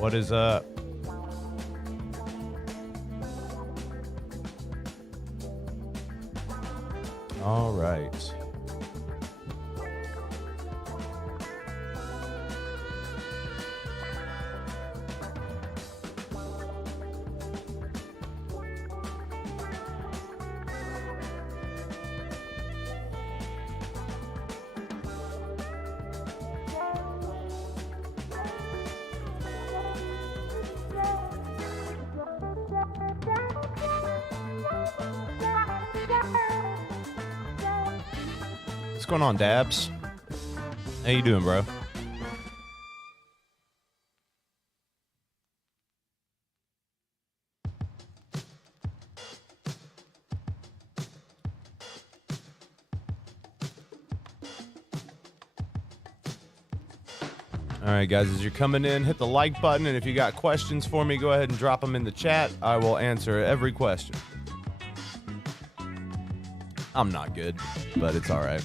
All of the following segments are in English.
What is up? All right. What's going on, Dabs? How you doing, bro? All right, guys, as you're coming in, hit the like button, and if you got questions for me, go ahead and drop them in the chat. I will answer every question. I'm not good, but it's all right.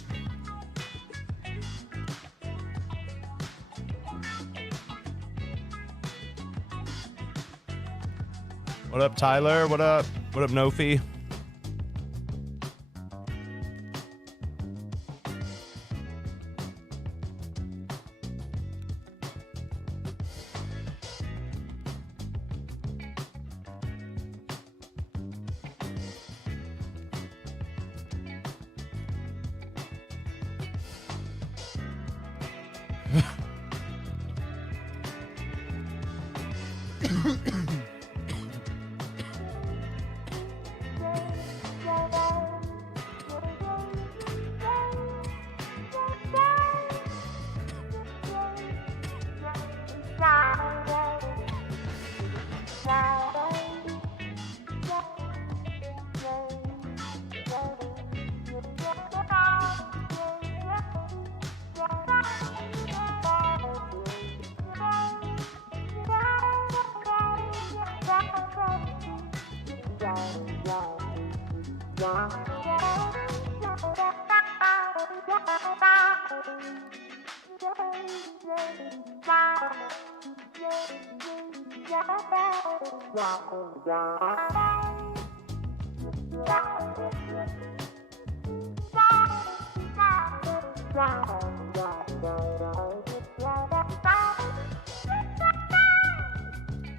What up, Tyler? What up? What up, Nofi?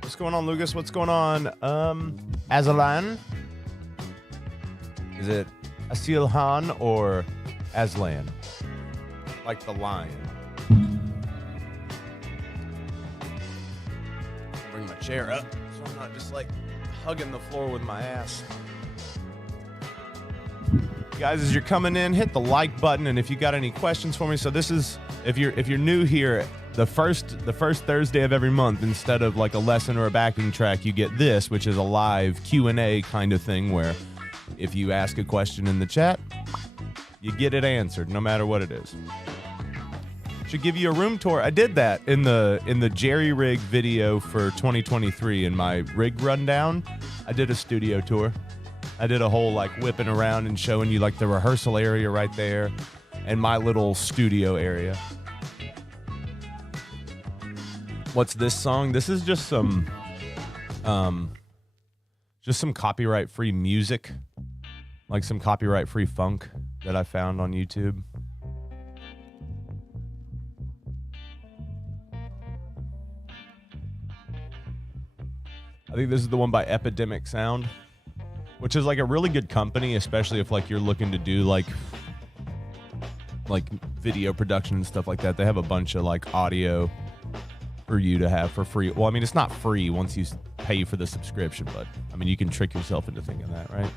What's going on, Lucas? What's going on? Aslan? Is it Asilhan or Aslan? Like the lion. Bring my chair up so I'm not just like hugging the floor with my ass. Guys, as you're coming in, hit the like button, and if you got any questions for me, so this is if you're new here, the first Thursday of every month, instead of like a lesson or a backing track, you get this, which is a live Q&A kind of thing where if you ask a question in the chat, you get it answered no matter what it is. Should give you a room tour. I did that in the Jerry Rig video for 2023 in my rig rundown. I did a studio tour. I did a whole like whipping around and showing you like the rehearsal area right there and my little studio area. What's this song? This is just some copyright-free music, like some copyright-free funk that I found on YouTube. I think this is the one by Epidemic Sound, which is like a really good company, especially if like you're looking to do like video production and stuff like that. They have a bunch of like audio for you to have for free. Well, I mean, it's not free once you pay for the subscription, but I mean, you can trick yourself into thinking that, right?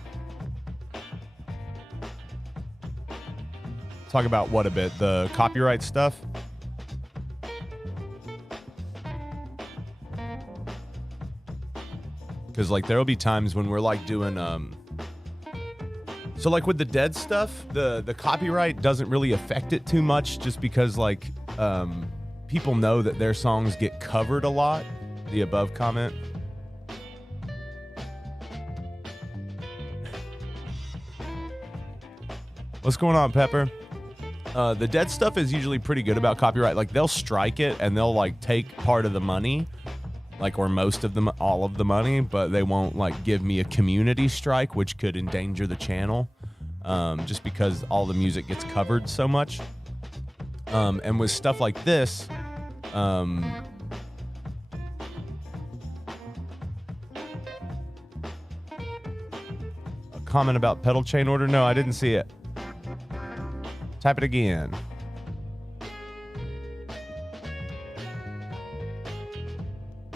Talk about what a bit? The copyright stuff? Because like there'll be times when we're like doing so like with the dead stuff, the copyright doesn't really affect it too much, just because like people know that their songs get covered a lot. The above comment. What's going on, Pepper? The dead stuff is usually pretty good about copyright. Like, they'll strike it and they'll like take part of the money, like, or most of them, all of the money, but they won't like give me a community strike, which could endanger the channel, just because all the music gets covered so much. And with stuff like this, a comment about pedal chain order? No, I didn't see it. Type it again.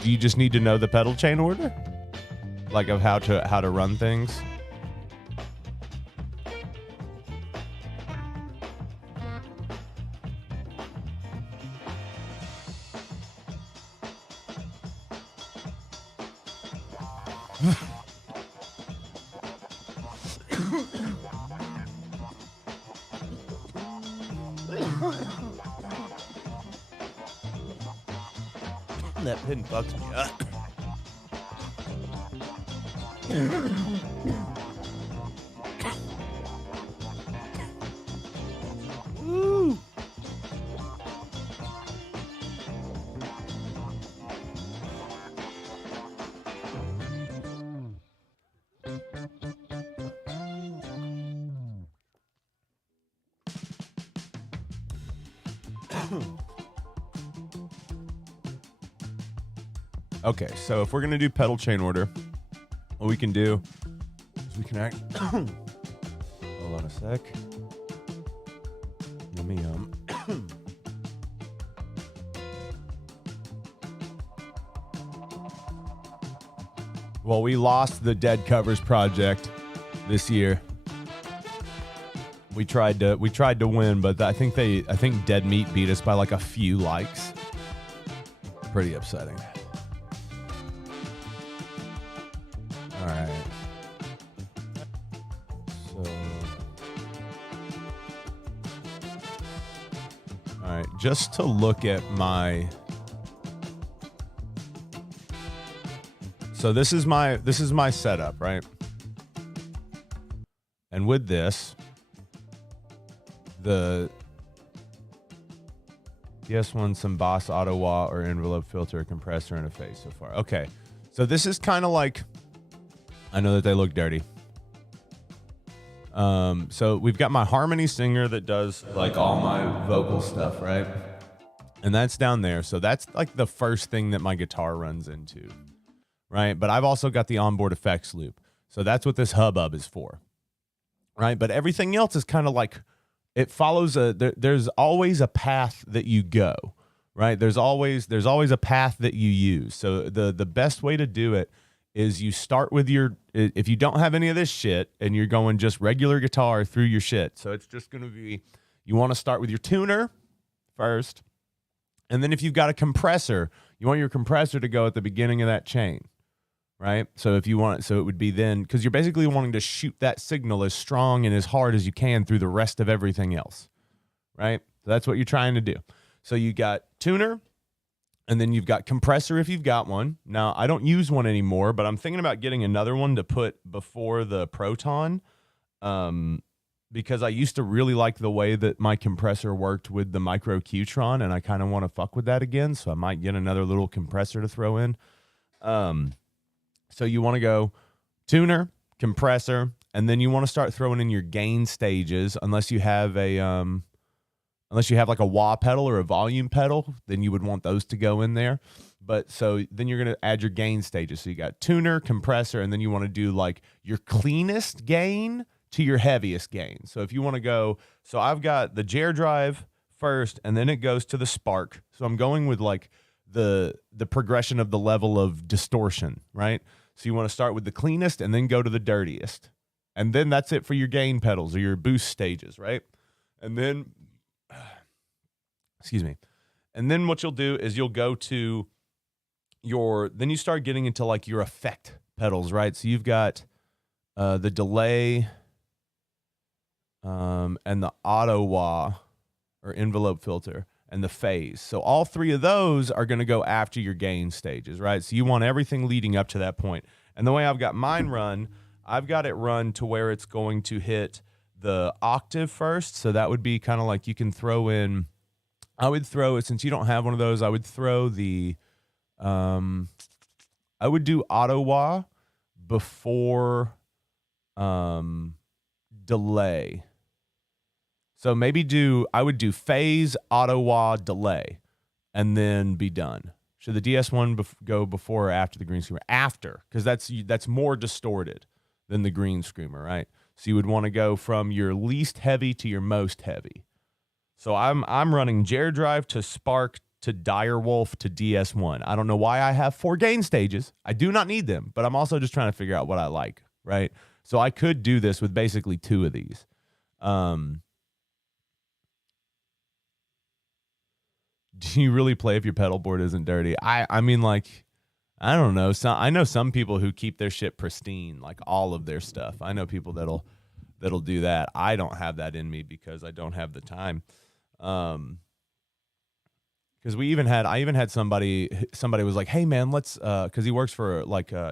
Do you just need to know the pedal chain order? Like, of how to run things? That pin fucks me up. Woo. Okay, so if we're gonna do pedal chain order, what we can do is we can hold on a sec. Let me Well, we lost the Dead Covers project this year. We tried to win, but I think Dead Meat beat us by like a few likes. Pretty upsetting. All right. So, all right, just to look at my. So this is my setup, right? And with this, the PS1, some Boss auto wah or envelope filter, compressor, and a phase so far. Okay, so this is kind of like. I know that they look dirty. So we've got my harmony singer that does like all my vocal stuff, right? And that's down there. So that's like the first thing that my guitar runs into, right? But I've also got the onboard effects loop. So that's what this hubbub is for, right? But everything else is kind of like, it follows there's always a path that you go, right? There's always a path that you use. So the best way to do it is you start with if you don't have any of this shit and you're going just regular guitar through your shit. So it's just going to be, you want to start with your tuner first. And then if you've got a compressor, you want your compressor to go at the beginning of that chain, right? So if you want it, so it would be then, because you're basically wanting to shoot that signal as strong and as hard as you can through the rest of everything else, right? So that's what you're trying to do. So you got tuner, and then you've got compressor if you've got one. Now, I don't use one anymore, but I'm thinking about getting another one to put before the Proton, because I used to really like the way that my compressor worked with the Micro Qtron, and I kind of want to fuck with that again, so I might get another little compressor to throw in. So you want to go tuner, compressor, and then you want to start throwing in your gain stages, unless you have like a wah pedal or a volume pedal, then you would want those to go in there. But so then you're going to add your gain stages. So you got tuner, compressor, and then you want to do like your cleanest gain to your heaviest gain. So if you want to go, so I've got the Jar Drive first, and then it goes to the Spark. So I'm going with like the progression of the level of distortion, right? So you want to start with the cleanest and then go to the dirtiest. And then that's it for your gain pedals or your boost stages, right? And then excuse me. And then what you'll do is you'll go to then you start getting into like your effect pedals, right? So you've got the delay and the auto wah or envelope filter and the phase. So all three of those are going to go after your gain stages, right? So you want everything leading up to that point. And the way I've got mine run, I've got it run to where it's going to hit the octave first. So that would be kind of like you can throw in, I would throw it, since you don't have one of those, I would throw the, I would do Ottawa before delay. So maybe I would do phase, Ottawa, delay, and then be done. Should the DS1 go before or after the green screamer? After, because that's more distorted than the green screamer, right? So you would want to go from your least heavy to your most heavy. So I'm running Jair Drive to Spark to Direwolf to DS1. I don't know why I have 4 gain stages. I do not need them, but I'm also just trying to figure out what I like, right? So I could do this with basically 2 of these. Do you really play if your pedal board isn't dirty? I mean, like, I don't know. I know some people who keep their shit pristine, like all of their stuff. I know people that'll do that. I don't have that in me because I don't have the time. Because I even had somebody was like, hey man, let's, because he works for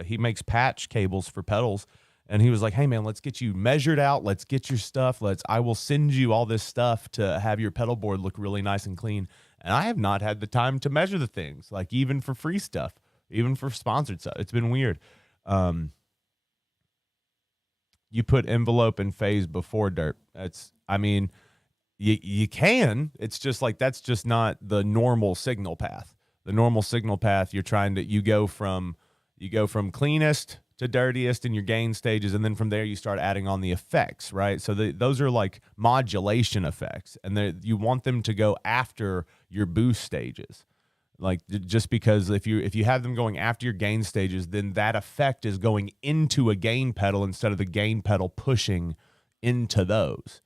he makes patch cables for pedals, and he was like, hey man, let's get you measured out, let's get your stuff, I will send you all this stuff to have your pedal board look really nice and clean. And I have not had the time to measure the things, like even for free stuff, even for sponsored stuff. It's been weird. You put envelope and phase before dirt. You can. It's just like that's just not the normal signal path. The normal signal path, you go from cleanest to dirtiest in your gain stages, and then from there you start adding on the effects, right? So those are like modulation effects, and you want them to go after your boost stages. Like, just because if you have them going after your gain stages, then that effect is going into a gain pedal instead of the gain pedal pushing into those.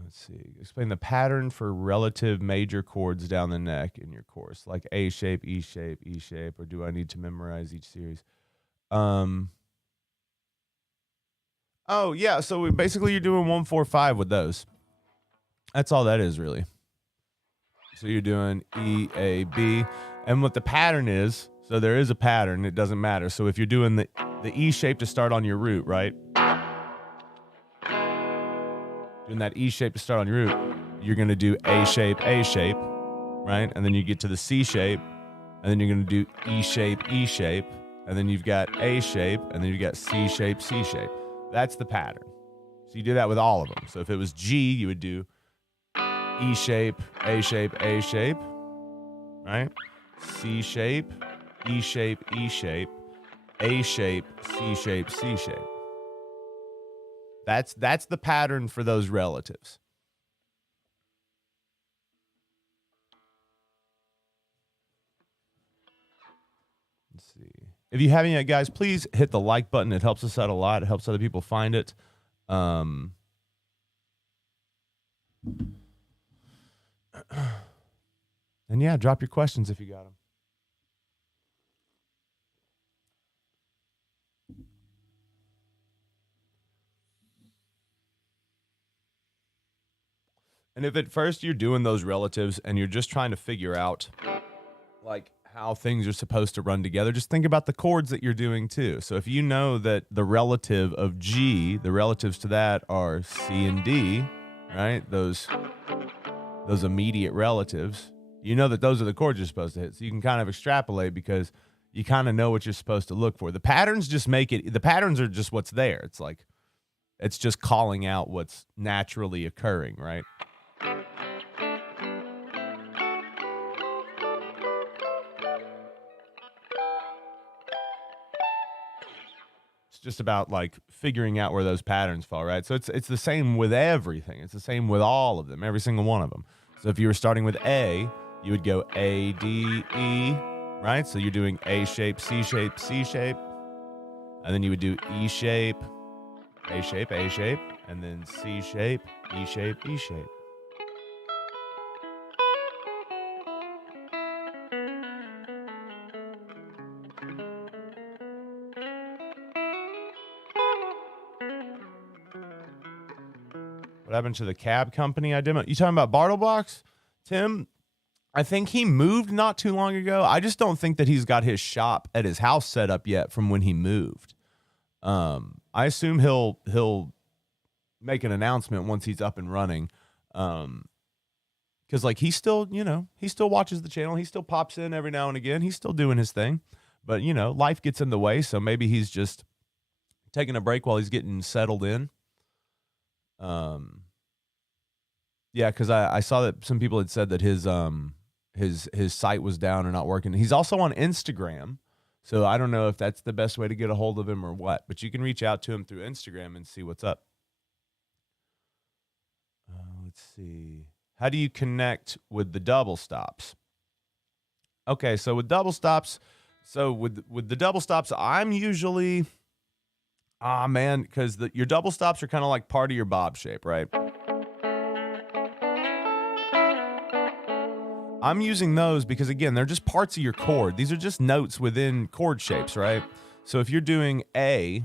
Let's see. Explain the pattern for relative major chords down the neck in your course, like A shape, E shape, E shape, or do I need to memorize each series? Oh yeah. So basically, you're doing 1-4-5 with those. That's all that is, really. So you're doing E, A, B, and what the pattern is. So there is a pattern. It doesn't matter. So if you're doing the E shape to start on your root, right? Doing that E shape to start on your root, you're going to do A shape, right? And then you get to the C shape, and then you're going to do E shape, and then you've got A shape, and then you've got C shape, C shape. That's the pattern. So you do that with all of them. So if it was G, you would do E shape, A shape, right? C shape, E shape, A shape, C shape, C shape. That's the pattern for those relatives. Let's see. If you haven't yet, guys, please hit the like button. It helps us out a lot. It helps other people find it. And yeah, drop your questions if you got them. And if at first you're doing those relatives and you're just trying to figure out like how things are supposed to run together, just think about the chords that you're doing too. So if you know that the relative of G, the relatives to that are C and D, right? Those immediate relatives, you know that those are the chords you're supposed to hit. So you can kind of extrapolate because you kind of know what you're supposed to look for. The patterns just the patterns are just what's there. It's like, it's just calling out what's naturally occurring, right? It's just about like figuring out where those patterns fall, right? So it's the same with everything. It's the same with all of them, every single one of them. So if you were starting with A, you would go A, D, E, right? So you're doing A shape, C shape, C shape. And then you would do E shape, A shape, and then C shape, E shape, E shape. What happened to the cab company I demoed? You talking about Bartlebox, Tim? I think he moved not too long ago. I just don't think that he's got his shop at his house set up yet from when he moved. I assume he'll make an announcement once he's up and running. Because like he still watches the channel. He still pops in every now and again. He's still doing his thing. But, life gets in the way, so maybe he's just taking a break while he's getting settled in. Yeah, because I saw that some people had said that his site was down or not working. He's also on Instagram, so I don't know if that's the best way to get a hold of him or what. But you can reach out to him through Instagram and see what's up. Let's see. How do you connect with the double stops? Okay, so with double stops, with the double stops, I'm usually, because your double stops are kind of like part of your bob shape, right? I'm using those because, again, they're just parts of your chord. These are just notes within chord shapes, right? So if you're doing A,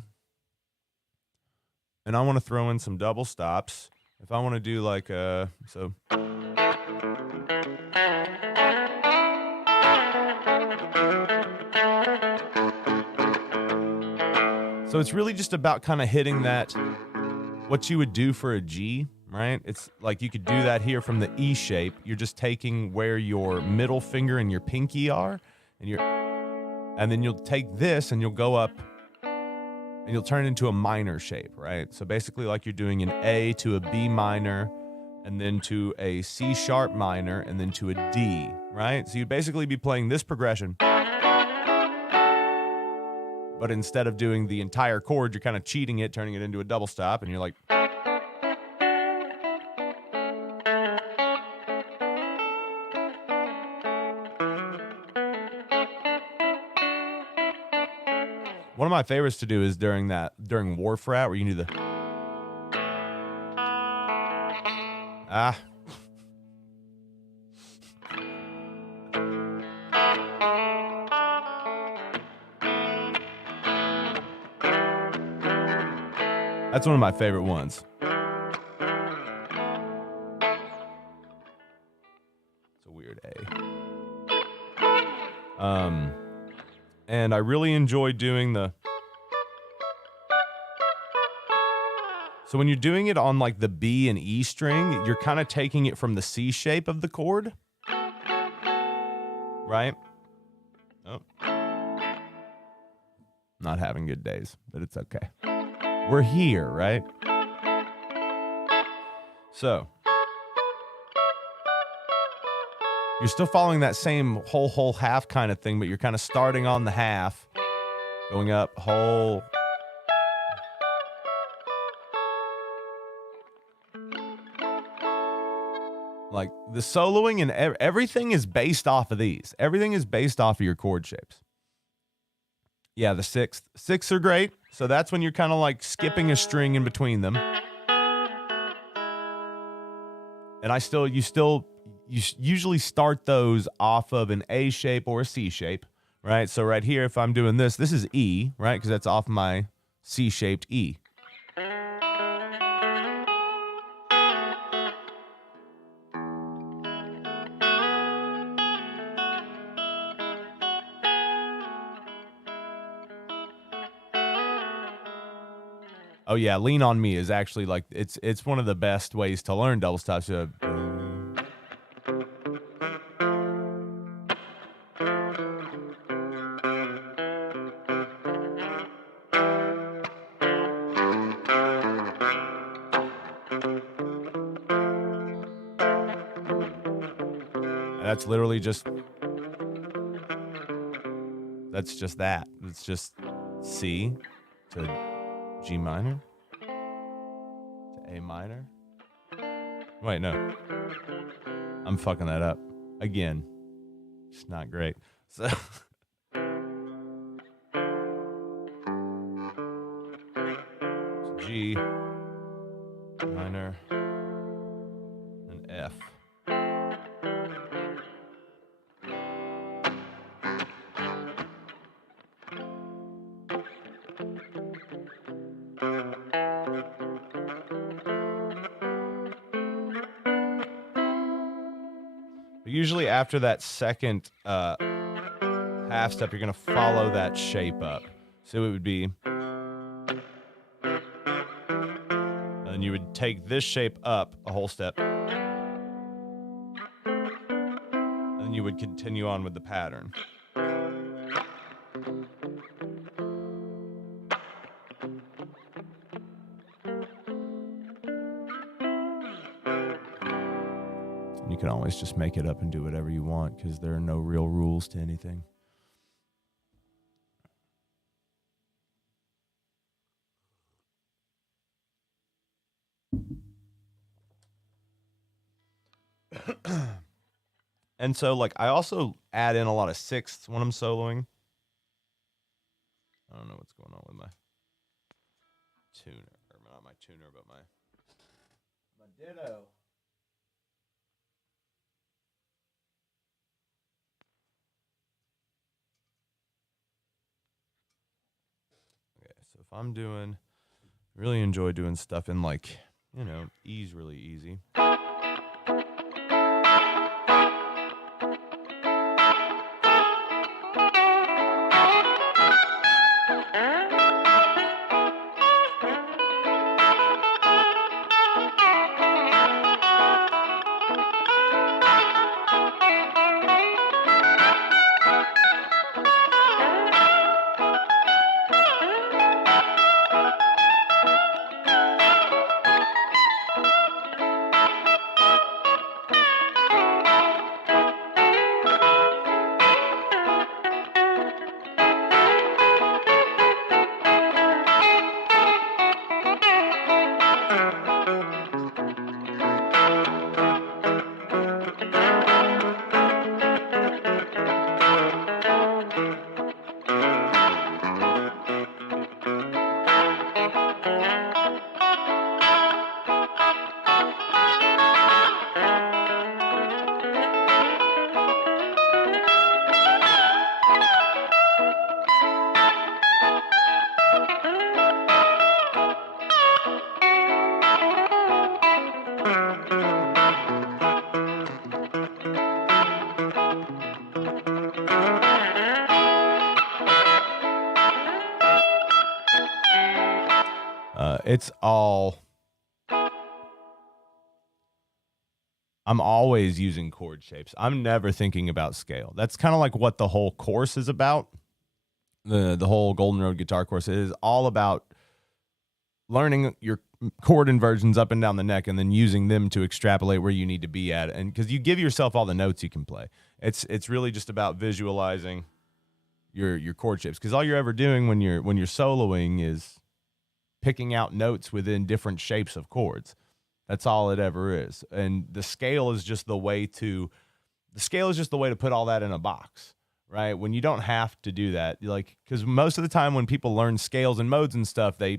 and I want to throw in some double stops, if I want to do like so it's really just about kind of hitting that, what you would do for a G, right? It's like you could do that here from the E shape. You're just taking where your middle finger and your pinky are, and then you'll take this and you'll go up and you'll turn it into a minor shape, right? So basically like you're doing an A to a B minor and then to a C sharp minor and then to a D, right? So you'd basically be playing this progression, but instead of doing the entire chord, you're kind of cheating it, turning it into a double stop, and you're like, one of my favorites to do is during Wharf Rat, where you can do the That's one of my favorite ones. It's a weird A. And I really enjoy doing so when you're doing it on like the B and E string, you're kind of taking it from the C shape of the chord, right? Oh, not having good days, but it's okay. We're here, right? So you're still following that same whole half kind of thing, but you're kind of starting on the half, going up whole. Like the soloing and everything is based off of these. Everything is based off of your chord shapes. Yeah, the sixths are great. So that's when you're kind of like skipping a string in between them. And you usually start those off of an A shape or a C shape, right? So right here, if I'm doing this is E, right? Because that's off my C-shaped E. Oh yeah, Lean on Me is actually like it's one of the best ways to learn double stops. That's literally just that. It's just C to G minor to A minor. Wait, no. I'm fucking that up. Again. It's not great. So G minor and F. Usually after that second half step, you're going to follow that shape up. So it would be, and you would take this shape up a whole step, and you would continue on with the pattern. You can always just make it up and do whatever you want because there are no real rules to anything. And so, like, I also add in a lot of sixths when I'm soloing. I don't know what's going on with my tuner. Or not my tuner, but my ditto. Okay, so if I'm doing, really enjoy doing stuff in, like, you know, E's really easy. It's all, I'm always using chord shapes. I'm never thinking about scale. That's kind of like what the whole course is about. The whole Golden Road guitar course is all about learning your chord inversions up and down the neck and then using them to extrapolate where you need to be at. And because you give yourself all the notes you can play. It's really just about visualizing your chord shapes. Because all you're ever doing when you're soloing is picking out notes within different shapes of chords. That's all it ever is. And the scale is just the way to put all that in a box, right? When you don't have to do that, like, because most of the time when people learn scales and modes and stuff, they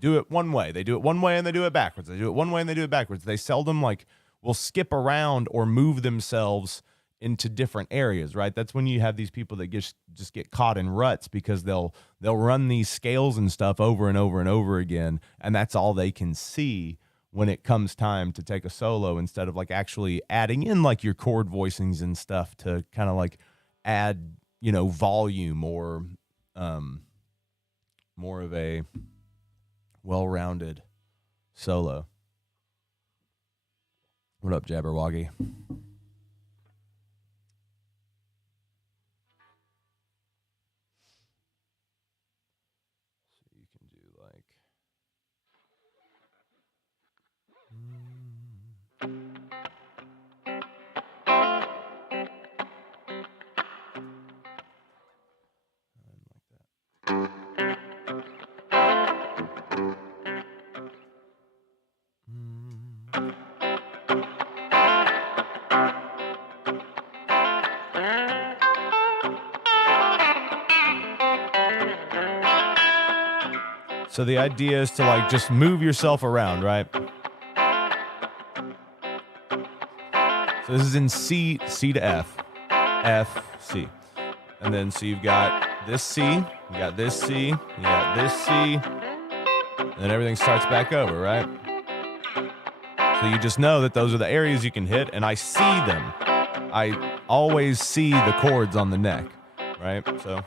do it one way. They do it one way and they do it backwards. They do it one way and they do it backwards. They seldom will skip around or move themselves into different areas, right? That's when you have these people that just get caught in ruts because they'll run these scales and stuff over and over and over again, and that's all they can see when it comes time to take a solo, instead of like actually adding in like your chord voicings and stuff to kind of like add, you know, volume or more of a well-rounded solo. What up, Jabberwocky? So the idea is to like just move yourself around, right? So this is in C to F, F, C. And then so you've got this C, you got this C, you got this C, and then everything starts back over, right? So you just know that those are the areas you can hit, and I see them. I always see the chords on the neck, right? So.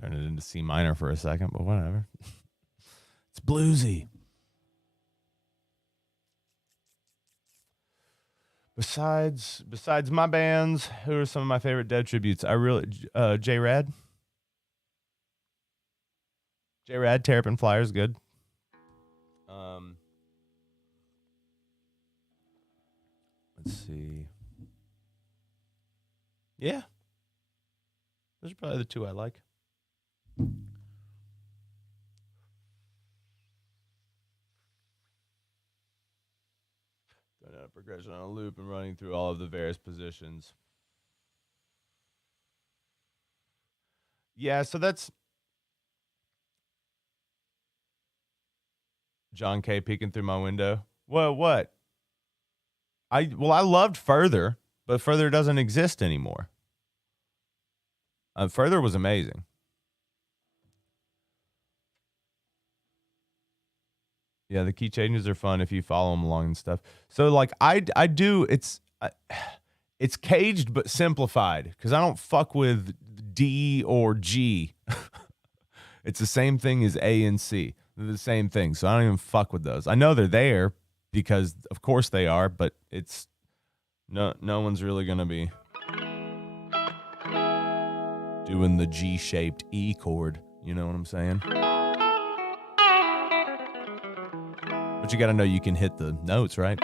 Turn it into C minor for a second, but whatever. It's bluesy. Besides my bands, who are some of my favorite Dead tributes? I really J-Rad. J-Rad, Terrapin Flyers, good. Let's see. Yeah. Those are probably the two I like. Throwing out a progression on a loop and running through all of the various positions. Yeah, so that's John K. peeking through my window. Well, what? I loved Further, but Further doesn't exist anymore. Further was amazing. Yeah, the key changes are fun if you follow them along and stuff. So like I do it's caged but simplified because I don't fuck with D or G. It's the same thing as A and C. They're the same thing. So I don't even fuck with those. I know they're there because of course they are, but it's no one's really gonna be doing the G-shaped E chord. You know what I'm saying? But you got to know you can hit the notes, right?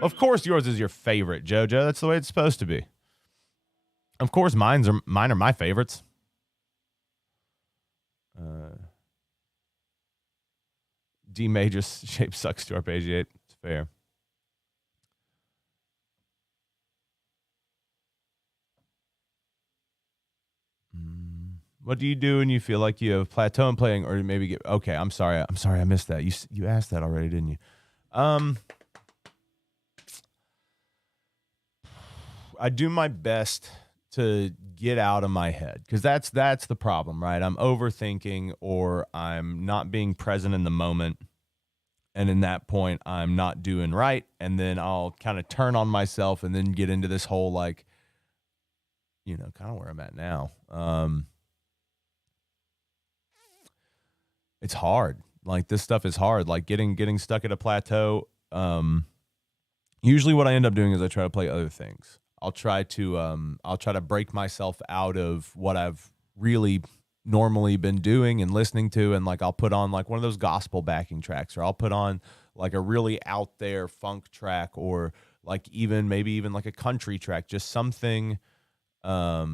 Of course yours is your favorite, JoJo. That's the way it's supposed to be. Of course mine are my favorites. D major shape sucks to arpeggiate. It's fair. What do you do when you feel like you have plateau in playing, or maybe get? Okay, I'm sorry, I missed that. You asked that already, didn't you? I do my best to get out of my head because that's the problem, right? I'm overthinking or I'm not being present in the moment. And in that point, I'm not doing right. And then I'll kind of turn on myself and then get into this whole, like, you know, kind of where I'm at now. It's hard. Like, this stuff is hard. Like, getting stuck at a plateau. Usually what I end up doing is I try to play other things. I'll try to break myself out of what I've really normally been doing and listening to, and like I'll put on like one of those gospel backing tracks, or I'll put on like a really out there funk track, or like maybe even like a country track, just something I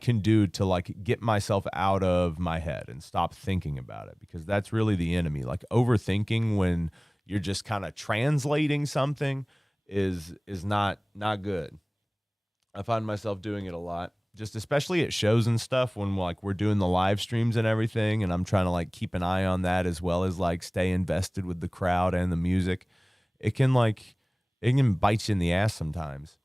can do to like get myself out of my head and stop thinking about it, because that's really the enemy. Like overthinking when you're just kind of translating something is not good. I find myself doing it a lot, just especially at shows and stuff when like we're doing the live streams and everything, and I'm trying to like keep an eye on that as well as like stay invested with the crowd and the music. It can bite you in the ass sometimes.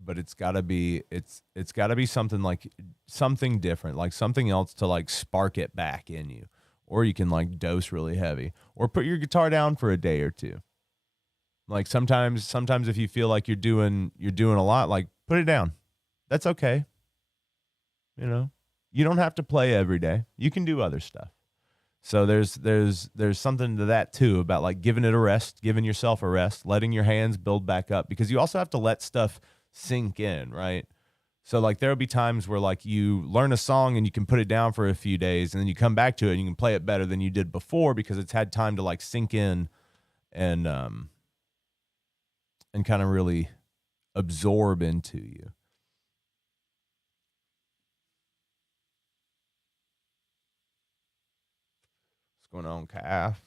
But it's gotta be something different, like something else to like spark it back in you. or you can like dose really heavy, or put your guitar down for a day or two. Like sometimes if you feel like you're doing a lot, like put it down. That's okay. You know, you don't have to play every day. You can do other stuff. So there's something to that too, about like giving it a rest, giving yourself a rest, letting your hands build back up, because you also have to let stuff sink in, right? So like there'll be times where like you learn a song and you can put it down for a few days, and then you come back to it and you can play it better than you did before because it's had time to like sink in and kind of really absorb into you. What's going on, Calf?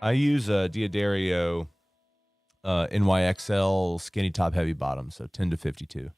I use a Diodario NYXL skinny top, heavy bottom, so 10 to 52.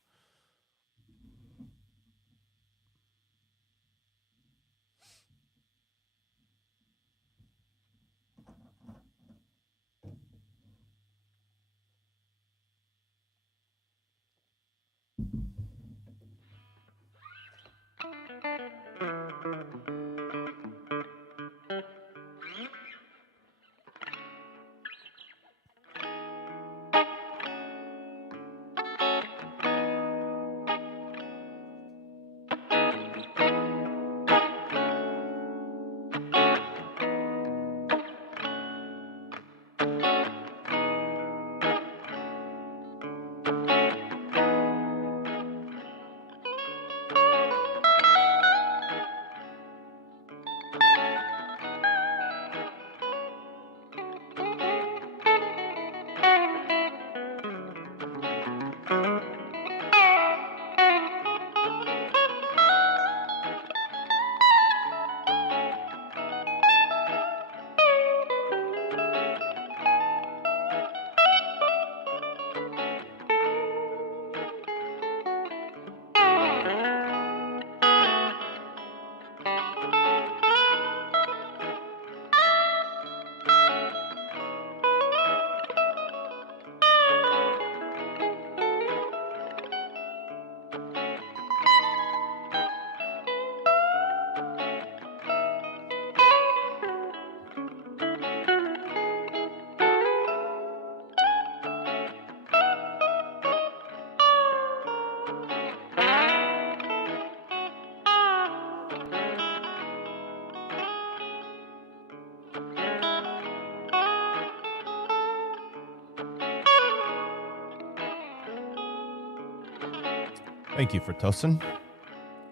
Thank you for tossing.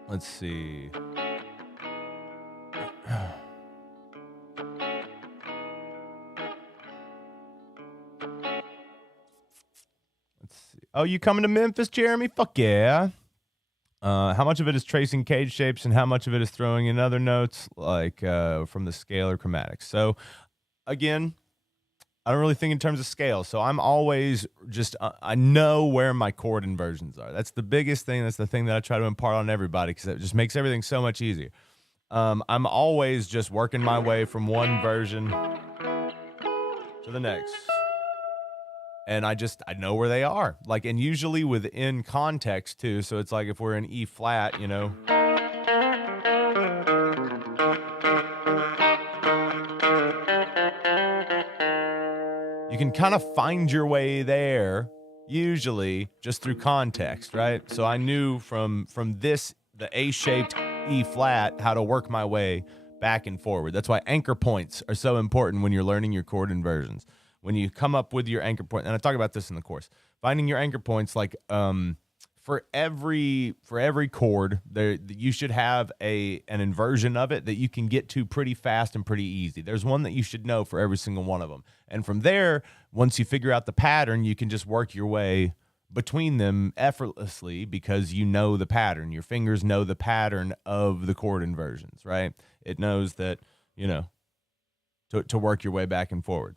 Let's see. Let's see. Oh, you coming to Memphis, Jeremy? Fuck yeah. How much of it is tracing cage shapes and how much of it is throwing in other notes, like from the scale or chromatics? So, again, I don't really think in terms of scale. So I'm always just, I know where my chord inversions are. That's the biggest thing. That's the thing that I try to impart on everybody because it just makes everything so much easier. I'm always just working my way from one version to the next. And I know where they are. Like, and usually within context too. So it's like if we're in E flat, you know. You can kind of find your way there, usually just through context, right? So I knew from this, the A-shaped E flat, how to work my way back and forward. That's why anchor points are so important when you're learning your chord inversions. When you come up with your anchor point, and I talk about this in the course, finding your anchor points, like for for every chord, you should have an inversion of it that you can get to pretty fast and pretty easy. There's one that you should know for every single one of them. And from there, once you figure out the pattern, you can just work your way between them effortlessly because you know the pattern. Your fingers know the pattern of the chord inversions, right? It knows that, to work your way back and forward.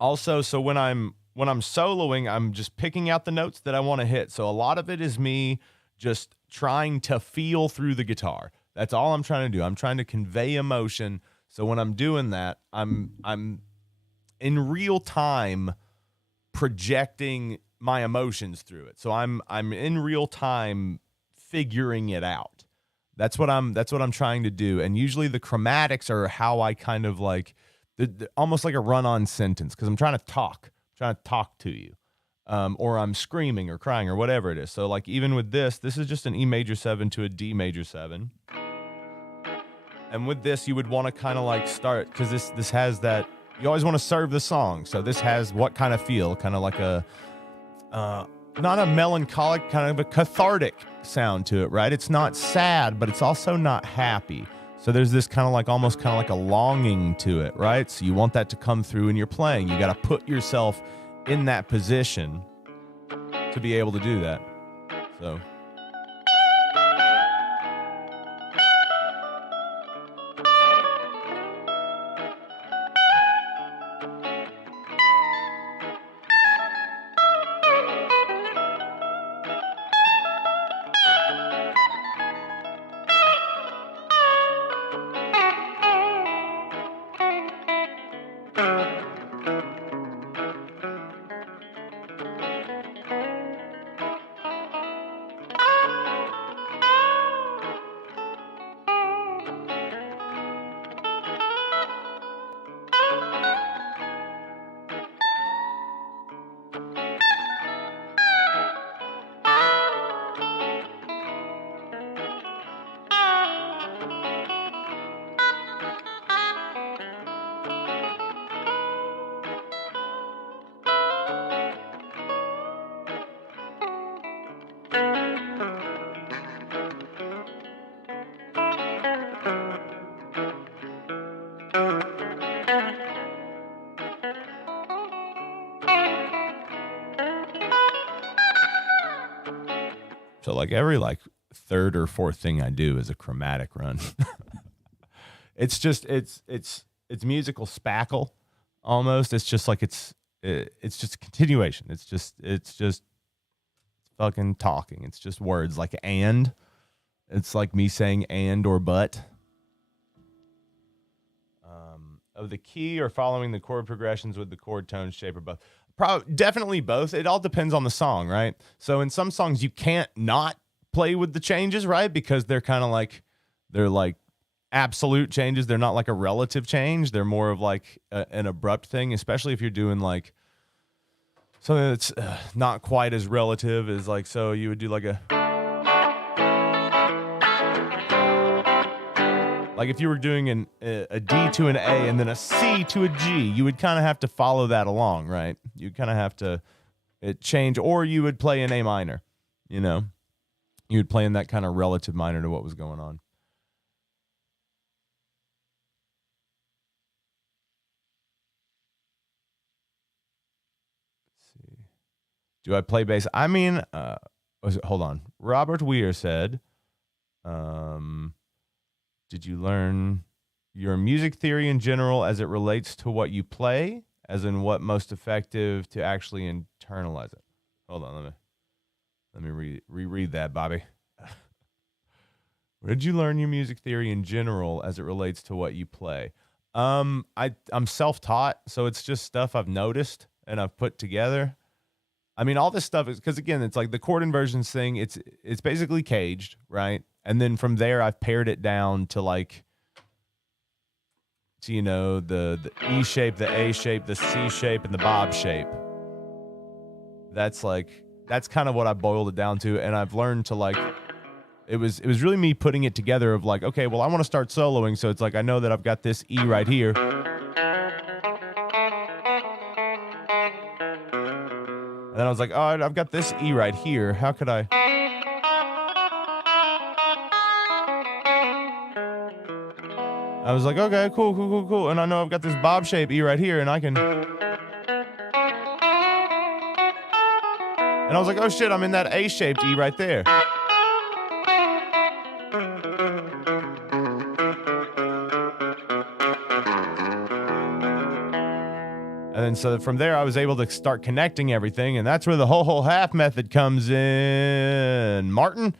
Also, so when I'm soloing, I'm just picking out the notes that I want to hit. So a lot of it is me just trying to feel through the guitar. That's all I'm trying to do. I'm trying to convey emotion. So when I'm doing that, I'm in real time projecting my emotions through it. So I'm in real time figuring it out. That's what I'm trying to do. And usually the chromatics are how I kind of like almost like a run-on sentence because I'm trying to talk to you, or I'm screaming or crying or whatever it is. So like even with this is just an E major 7 to a D major 7. And with this, you would want to kind of like start, because this has that, you always want to serve the song. So this has what kind of feel? Kind of like a, not a melancholic, kind of a cathartic sound to it, right? It's not sad, but it's also not happy. So there's this kind of like, almost kind of like a longing to it, right? So you want that to come through when you're playing. You got to put yourself in that position to be able to do that. So. So like every like third or fourth thing I do is a chromatic run. It's just it's musical spackle almost. It's just like it's just a continuation. It's just fucking talking. It's just words like and. It's like me saying and or but. Of the key or following the chord progressions with the chord tone shape or both. Definitely both. It all depends on the song, right? So in some songs you can't not play with the changes, right? Because they're kind of like, they're like absolute changes. They're not like a relative change. They're more of like an abrupt thing, especially if you're doing like something that's not quite as relative as like, so you would do like like if you were doing a D to an A and then a C to a G, you would kind of have to follow that along, right? You'd kind of have to change, or you would play an A minor, you would play in that kind of relative minor to what was going on. Let's see. Do I play bass? I mean, hold on. Robert Weir said, did you learn your music theory in general as it relates to what you play, as in what most effective to actually internalize it? Hold on, let me reread that, Bobby. Where did you learn your music theory in general as it relates to what you play? I'm self-taught, so it's just stuff I've noticed and I've put together. I mean, all this stuff is because, again, it's like the chord inversions thing. It's basically caged, right? And then from there, I've pared it down to like, to, the E shape, the A shape, the C shape, and the Bob shape. That's kind of what I boiled it down to. And I've learned to like, it was really me putting it together of like, okay, well, I want to start soloing. So it's like, I know that I've got this E right here. And then I was like, oh, I've got this E right here. How could I? I was like, okay, cool. And I know I've got this bob shape E right here, and I can. And I was like, oh shit, I'm in that A shaped E right there. And then so from there, I was able to start connecting everything, and that's where the whole half method comes in, Martin.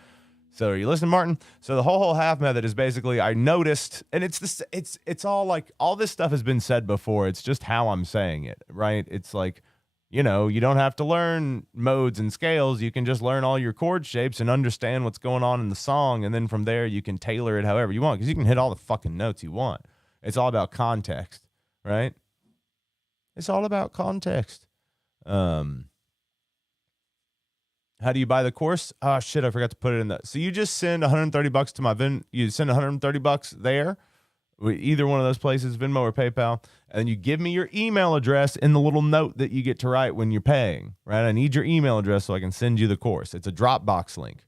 So are you listening, Martin? So the whole half method is basically I noticed, and it's all like all this stuff has been said before. It's just how I'm saying it, right? It's like, you don't have to learn modes and scales. You can just learn all your chord shapes and understand what's going on in the song, and then from there you can tailor it however you want because you can hit all the fucking notes you want. It's all about context, right? It's all about context. How do you buy the course? Oh shit, I forgot to put it in that. So you just send $130 to my you send $130 there, either one of those places, Venmo or PayPal, and you give me your email address in the little note that you get to write when you're paying, right? I need your email address so I can send you the course. It's a Dropbox link.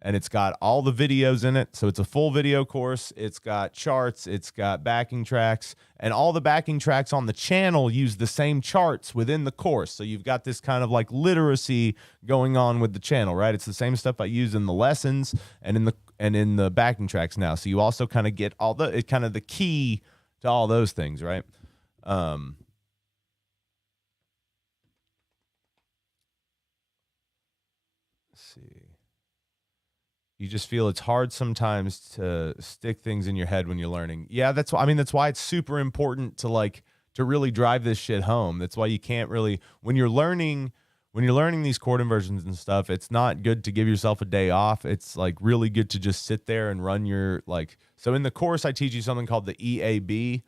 And it's got all the videos in it. So it's a full video course. It's got charts. It's got backing tracks. And all the backing tracks on the channel use the same charts within the course. So you've got this kind of like literacy going on with the channel, right? It's the same stuff I use in the lessons and in the backing tracks now. So you also kind of get all the key to all those things, right? Let's see. You just feel it's hard sometimes to stick things in your head when you're learning. Yeah, that's why it's super important to really drive this shit home. That's why you can't really, when you're learning these chord inversions and stuff, it's not good to give yourself a day off. It's like really good to just sit there and run your so in the course I teach you something called the EAB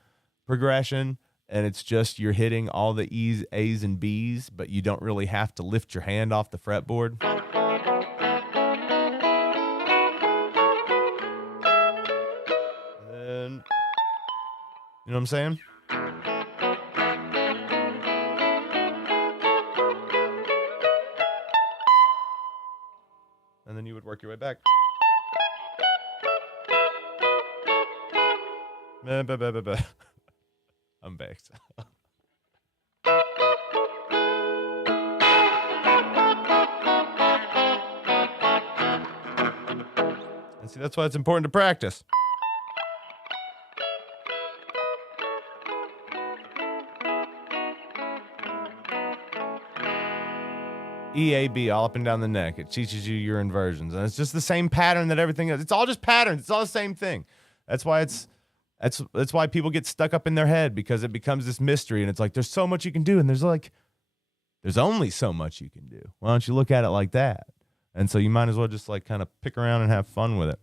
progression, and it's just you're hitting all the E's, A's, and B's, but you don't really have to lift your hand off the fretboard. You know what I'm saying? And then you would work your way back. I'm baked. And see, that's why it's important to practice. EAB, all up and down the neck. It teaches you your inversions. And it's just the same pattern that everything is. It's all just patterns. It's all the same thing. That's why that's why people get stuck up in their head, because it becomes this mystery. And it's like, there's so much you can do. And there's only so much you can do. Why don't you look at it like that? And so you might as well just kind of pick around and have fun with it.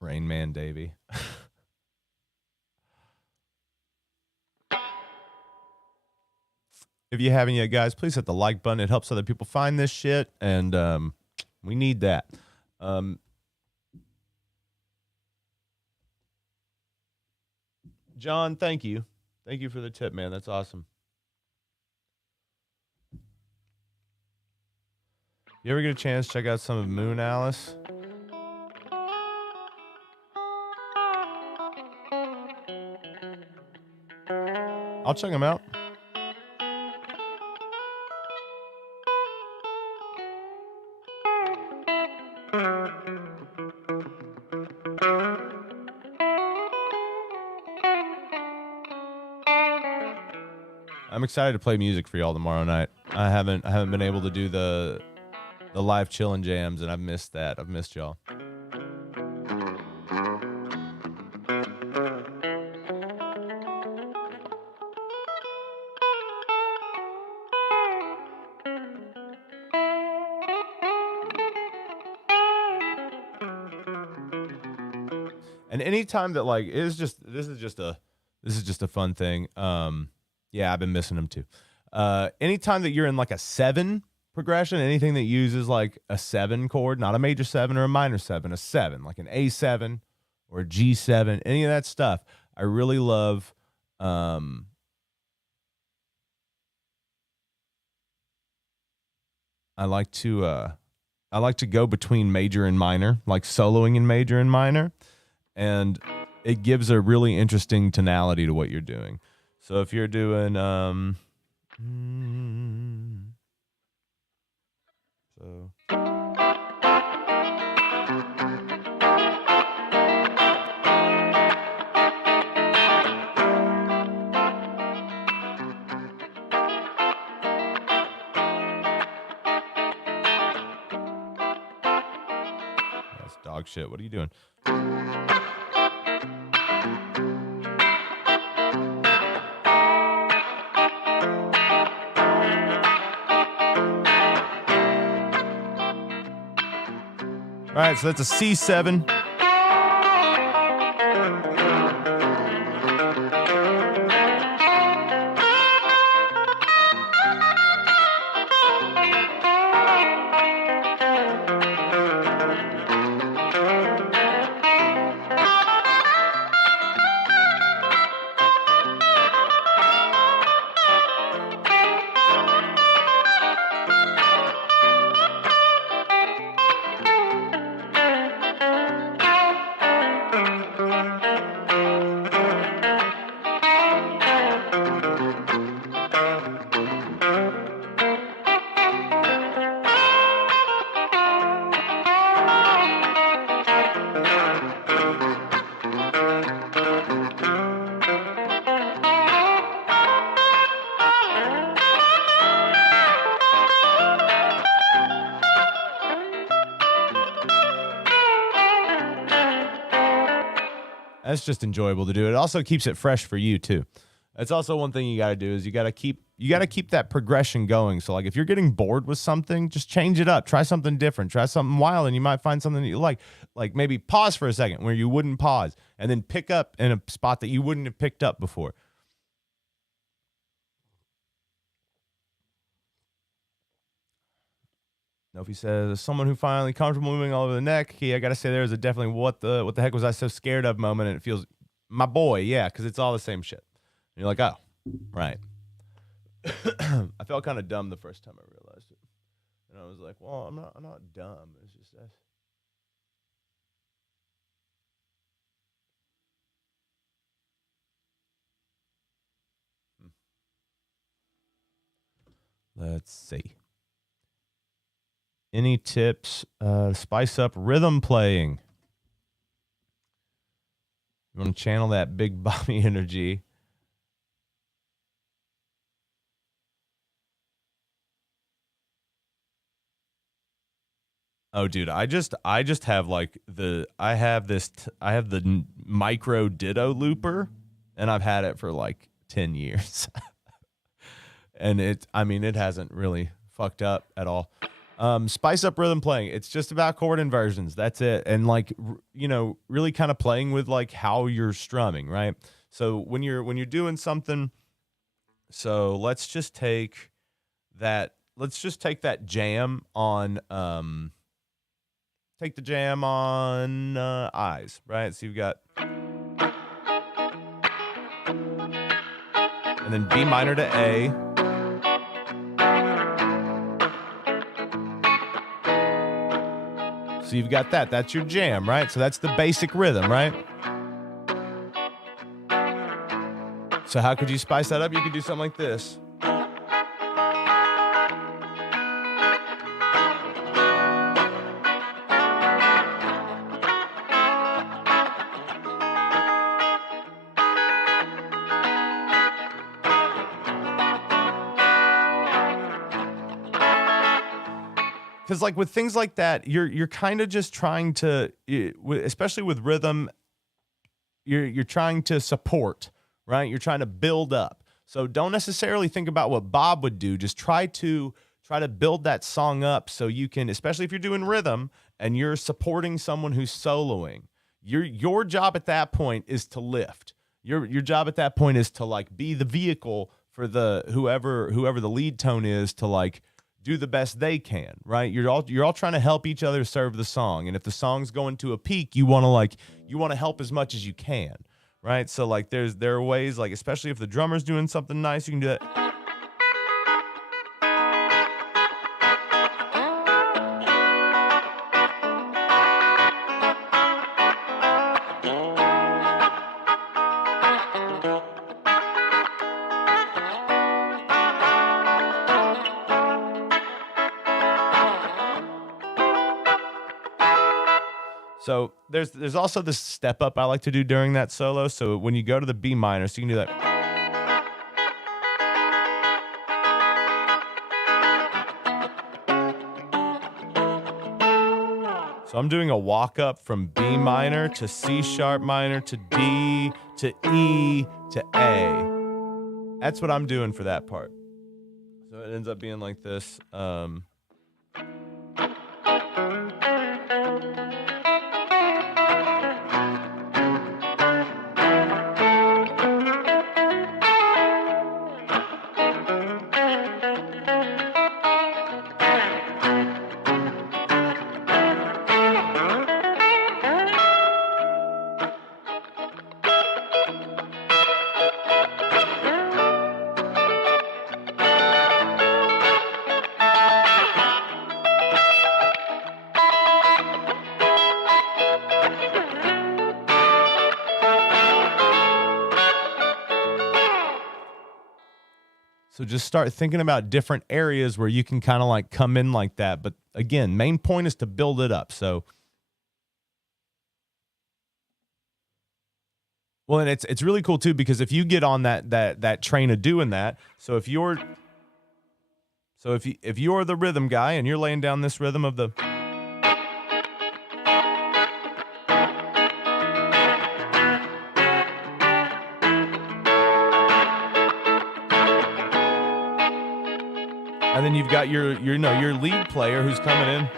Rain Man Davey. If you haven't yet, guys, please hit the like button. It helps other people find this shit, and we need that. John, thank you. Thank you for the tip, man. That's awesome. You ever get a chance to check out some of Moon Alice? I'll check them out. I'm excited to play music for y'all tomorrow night. I haven't been able to do the live chillin' jams, and I've missed that. I've missed y'all. And anytime that like this is just a fun thing. Yeah, I've been missing them too. Anytime that you're in like a 7 progression, anything that uses like a 7 chord, not a major 7 or a minor 7, a 7, like an A7 or a G7, any of that stuff, I really love. I like to go between major and minor, like soloing in major and minor, and it gives a really interesting tonality to what you're doing. So if you're doing so that's dog shit. What are you doing? All right, so that's a C7. That's just enjoyable to do. It also keeps it fresh for you too. That's also one thing you got to do is you got to keep that progression going. So like if you're getting bored with something, just change it up. Try something different. Try something wild, and you might find something that you like. Like maybe pause for a second where you wouldn't pause, and then pick up in a spot that you wouldn't have picked up before. Nofi says, someone who finally comfortable moving all over the neck. I got to say, there's a definitely what the heck was I so scared of moment, and it feels my boy, yeah, because it's all the same shit. And you're like, oh, right. I felt kind of dumb the first time I realized it, and I was like, well, I'm not dumb. It's just that. Let's see. Any tips? Spice up rhythm playing. You want to channel that Big Bobby energy. Oh, dude, I just have like I have the micro ditto looper, and I've had it for like 10 years. And it hasn't really fucked up at all. Spice up rhythm playing. It's just about chord inversions. That's it. And like, really kind of playing with like how you're strumming, right? So when you're doing something, so let's just take that jam on, take the jam on, eyes, right? So you've got, and then B minor to A. So you've got that. That's your jam, right? So that's the basic rhythm, right? So how could you spice that up? You could do something like this. Because like with things like that, you're kind of just trying to, especially with rhythm, you're trying to support, right? You're trying to build up. So don't necessarily think about what Bob would do. Just try to build that song up so you can, especially if you're doing rhythm and you're supporting someone who's soloing, Your job at that point is to lift. Your job at that point is to like be the vehicle for the whoever the lead tone is to like do the best they can, right? You're all trying to help each other serve the song. And if the song's going to a peak, you want to help as much as you can, right? So like there are ways, like especially if the drummer's doing something nice, you can do that. So there's also this step up I like to do during that solo. So when you go to the B minor, so you can do that. So I'm doing a walk up from B minor to C sharp minor to D to E to A. That's what I'm doing for that part. So it ends up being like this. So just start thinking about different areas where you can kind of like come in like that. But again, main point is to build it up. So, well, and it's really cool too, because if you get on that train of doing that, so if you're the rhythm guy and you're laying down this rhythm of the, and then you've got your lead player who's coming in.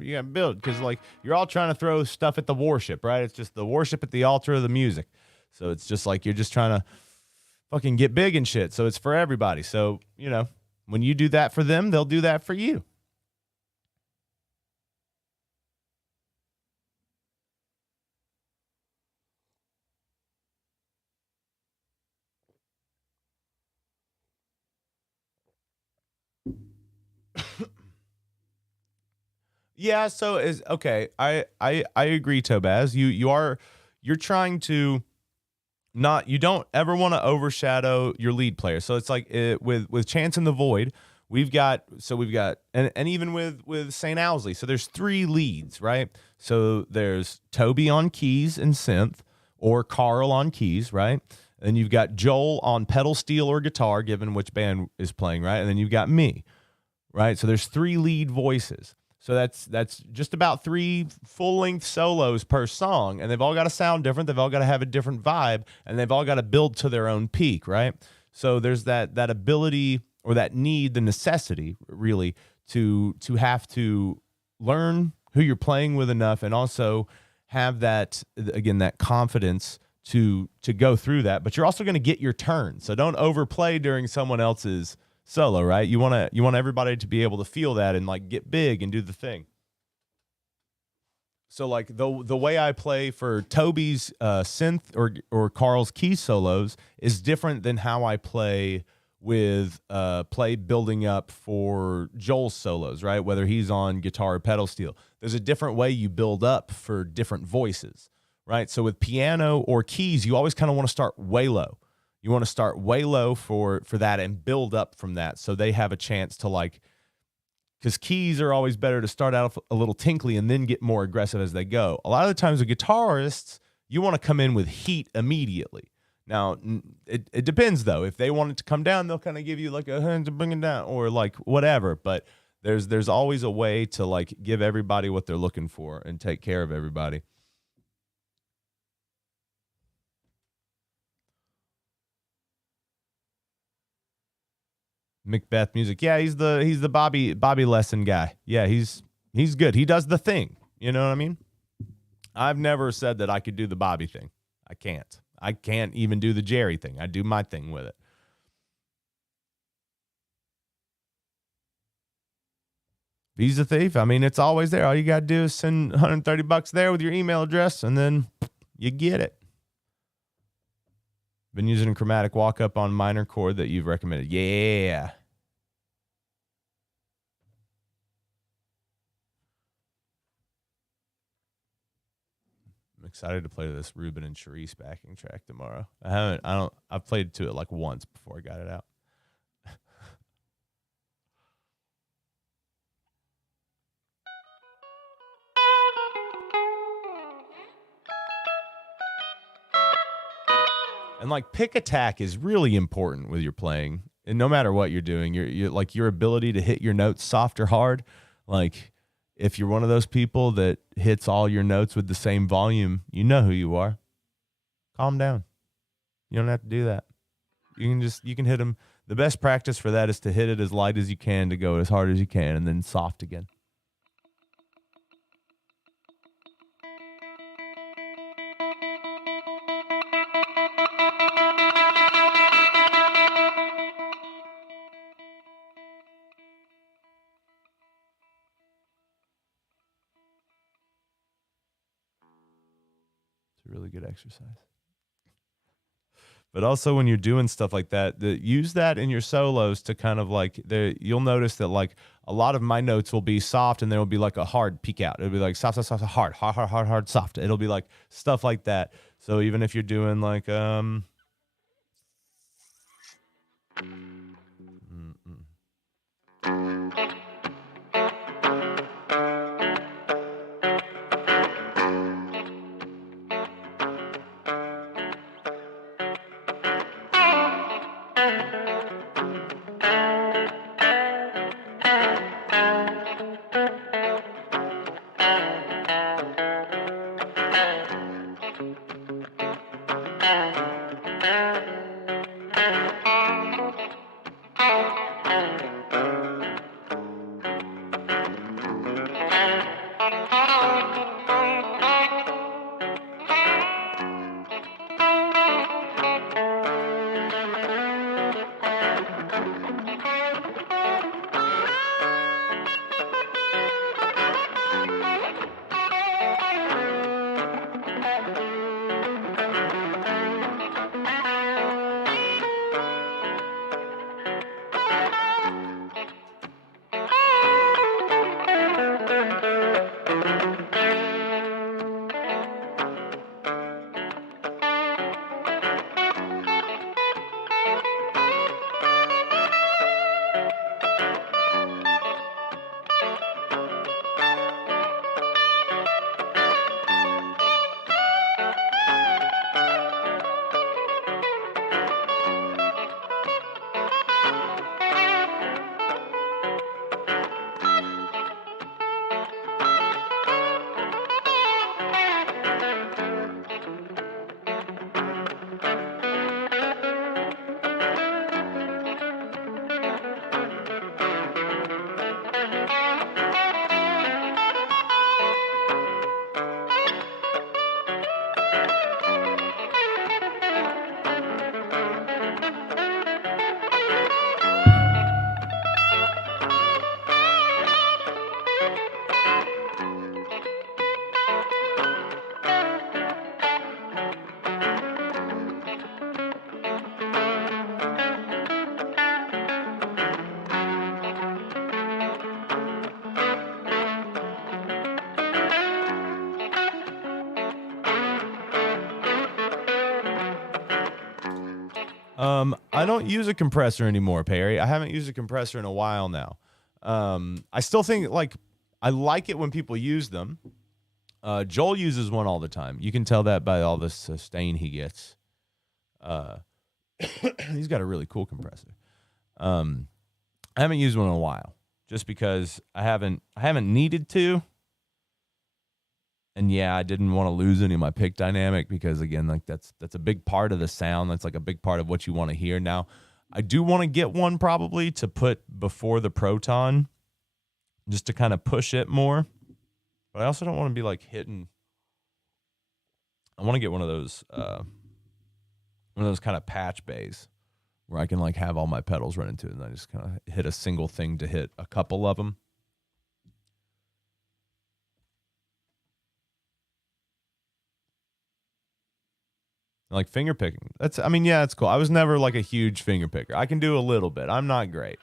You gotta build, because like you're all trying to throw stuff at the worship, right? It's just the worship at the altar of the music. So it's just like you're just trying to fucking get big and shit. So it's for everybody. So, when you do that for them, they'll do that for you. Yeah, so is okay. I agree, Tobaz. You're trying to you don't ever want to overshadow your lead player. So it's like with Chance in the Void, we've got and even with St. Owsley. So there's 3 leads, right? So there's Toby on keys and synth, or Carl on keys, right? And you've got Joel on pedal steel or guitar, given which band is playing, right? And then you've got me, right? So there's 3 lead voices. So that's just about 3 full-length solos per song, and they've all got to sound different. They've all got to have a different vibe, and they've all got to build to their own peak, right? So there's that ability or that need, the necessity, really, to have to learn who you're playing with enough, and also have that, again, that confidence to go through that. But you're also going to get your turn, so don't overplay during someone else's solo, right? You want everybody to be able to feel that and like get big and do the thing. So like the way I play for Toby's synth or Carl's key solos is different than how I play with play building up for Joel's solos, right? Whether he's on guitar or pedal steel, there's a different way you build up for different voices, right? So with piano or keys, you always kind of want to start way low. You want to start way low for that and build up from that, so they have a chance to, like, because keys are always better to start out a little tinkly and then get more aggressive as they go. A lot of the times with guitarists, you want to come in with heat immediately. Now, it depends, though. If they want it to come down, they'll kind of give you like a hand to bring it down or like whatever. But there's always a way to like give everybody what they're looking for and take care of everybody. Macbeth music. Yeah, he's the Bobby Lesson guy. Yeah, he's good. He does the thing. You know what I mean? I've never said that I could do the Bobby thing. I can't. I can't even do the Jerry thing. I do my thing with it. Visa Thief. I mean, it's always there. All you got to do is send $130 there with your email address, and then you get it. Been using a chromatic walk-up on minor chord that you've recommended. Yeah. I'm excited to play this Ruben and Charisse backing track tomorrow. I've played to it like once before I got it out. And like pick attack is really important with your playing, and no matter what you're doing, you're like your ability to hit your notes soft or hard. Like if you're one of those people that hits all your notes with the same volume, you know who you are. Calm down. You don't have to do that. You can hit them. The best practice for that is to hit it as light as you can, to go as hard as you can, and then soft again. It's a really good exercise. But also when you're doing stuff like that, use that in your solos to kind of like, you'll notice that like a lot of my notes will be soft, and there will be like a hard peak out. It'll be like soft, soft, soft, hard, soft. It'll be like stuff like that. So even if you're doing like, I don't use a compressor anymore, Perry. I haven't used a compressor in a while now. I still think like I like it when people use them. Joel uses one all the time. You can tell that by all the sustain he gets. He's got a really cool compressor. I haven't used one in a while, just because I haven't needed to. And yeah, I didn't want to lose any of my pick dynamic because again, like that's a big part of the sound. That's like a big part of what you want to hear. Now, I do want to get one probably to put before the Proton, just to kind of push it more. But I also don't want to be like hitting. I want to get one of those kind of patch bays where I can like have all my pedals run into it, and I just kind of hit a single thing to hit a couple of them. Like finger picking. Yeah, it's cool. I was never like a huge finger picker. I can do a little bit. I'm not great.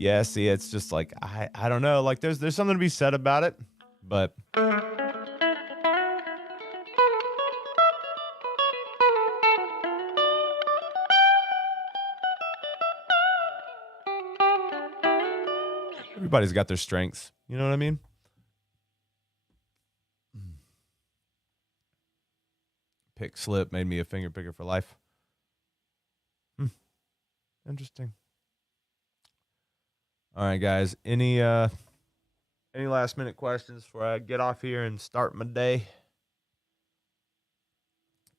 Yeah, see, it's just like I don't know, like there's something to be said about it, but everybody's got their strengths. You know what I mean? Pick slip made me a finger picker for life. Interesting. All right, guys. Any last minute questions before I get off here and start my day?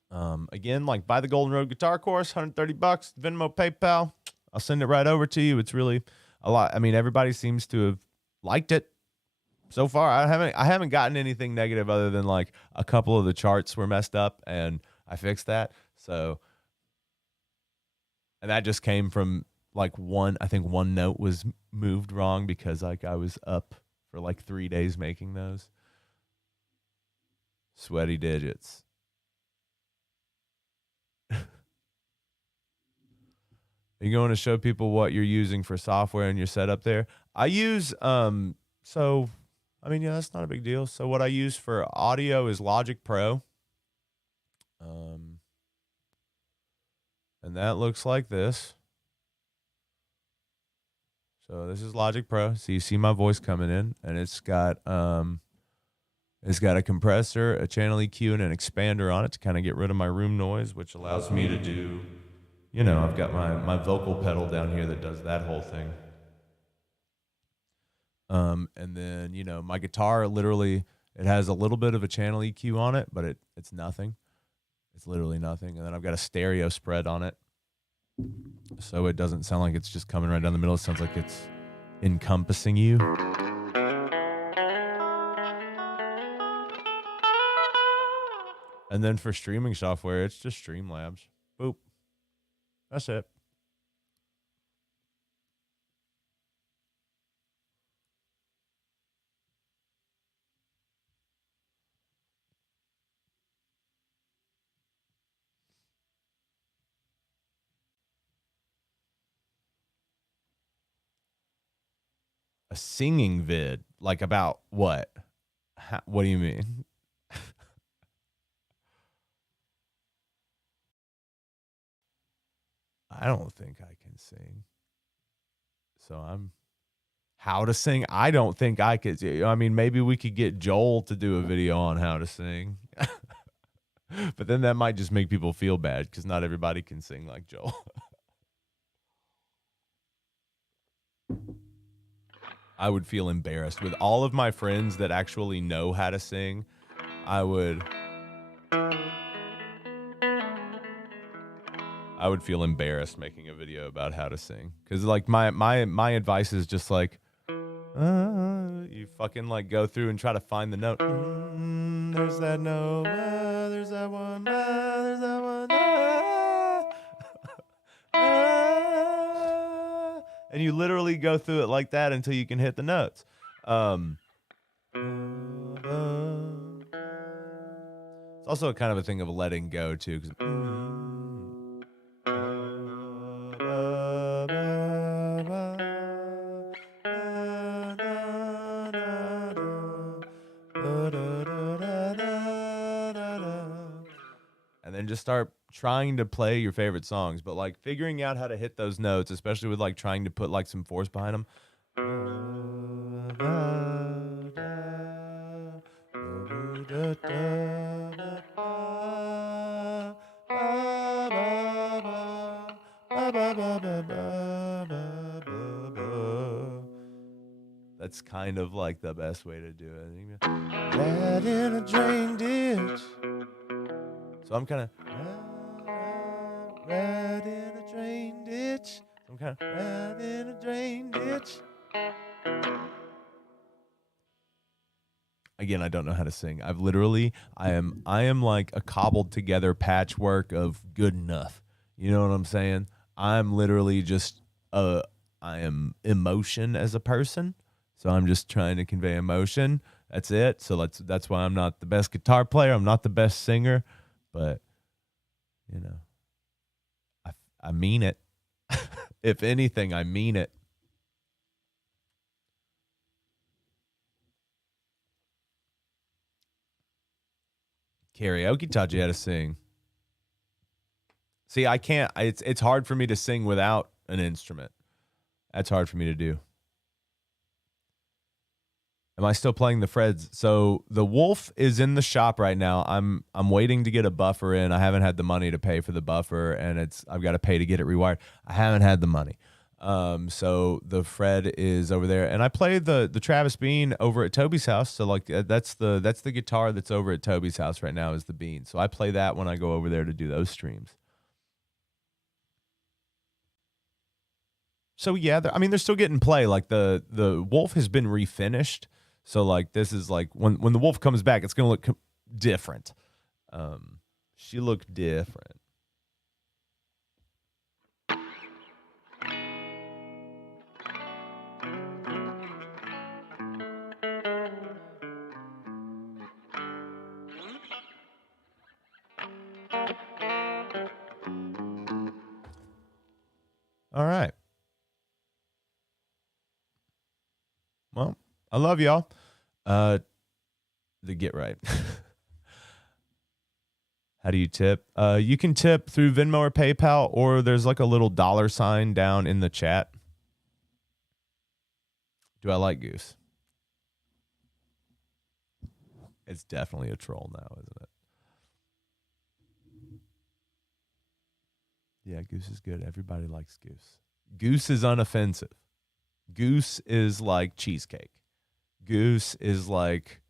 Again, like buy the Golden Road guitar course, $130, Venmo, PayPal. I'll send it right over to you. It's really a lot. I mean, everybody seems to have liked it so far. I haven't gotten anything negative other than like a couple of the charts were messed up and I fixed that. So, and that just came from like I think one note was moved wrong because like I was up for like 3 days making those. Sweaty digits. Are you going to show people what you're using for software in your setup there? I use, yeah, that's not a big deal. So what I use for audio is Logic Pro. And that looks like this. So this is Logic Pro. So you see my voice coming in, and it's got a compressor, a channel EQ, and an expander on it to kind of get rid of my room noise, which allows me to do, I've got my vocal pedal down here that does that whole thing. And then, my guitar literally, it has a little bit of a channel EQ on it, but it's nothing. It's literally nothing. And then I've got a stereo spread on it. So it doesn't sound like it's just coming right down the middle. It sounds like it's encompassing you. And then for streaming software, it's just Streamlabs. Boop. That's it. A singing vid? Like about what? What do you mean? I don't think I can sing. So how to sing? I don't think I could. I mean, maybe we could get Joel to do a video on how to sing. But then that might just make people feel bad because not everybody can sing like Joel. I would feel embarrassed with all of my friends that actually know how to sing. I I would feel embarrassed making a video about how to sing, because like my advice is just like, you fucking like go through and try to find the note. There's that note. There's that one. There's that one. And you literally go through it like that until you can hit the notes. It's also a kind of a thing of letting go too, because and then just start trying to play your favorite songs, but like figuring out how to hit those notes, especially with like trying to put like some force behind them. That's kind of like the best way to do it. Rat in a drain ditch. So I'm kind of rat in a drain ditch. So I'm kind of rat in a drain ditch. Again, I don't know how to sing. I am like a cobbled together patchwork of good enough. You know what I'm saying? I'm literally just I am emotion as a person. So I'm just trying to convey emotion. That's it. So that's why I'm not the best guitar player. I'm not the best singer, but you know, I mean it. If anything, I mean it. Karaoke taught you how to sing. See, I can't. It's hard for me to sing without an instrument. That's hard for me to do. Am I still playing the Freds? So the Wolf is in the shop right now. I'm waiting to get a buffer in. I haven't had the money to pay for the buffer, and I've got to pay to get it rewired. I haven't had the money. So the Fred is over there, and I play the Travis Bean over at Toby's house. So like that's the guitar that's over at Toby's house right now is the Bean. So I play that when I go over there to do those streams. So yeah, I mean they're still getting play. Like the Wolf has been refinished. So like this is like when the Wolf comes back, it's gonna look different. She looked different. All right. Well, I love y'all. The Get Right. How do you tip? You can tip through Venmo or PayPal, or there's like a little $sign down in the chat. Do I like Goose? It's definitely a troll now, isn't it? Yeah, Goose is good. Everybody likes Goose. Goose is unoffensive. Goose is like cheesecake. Goose is like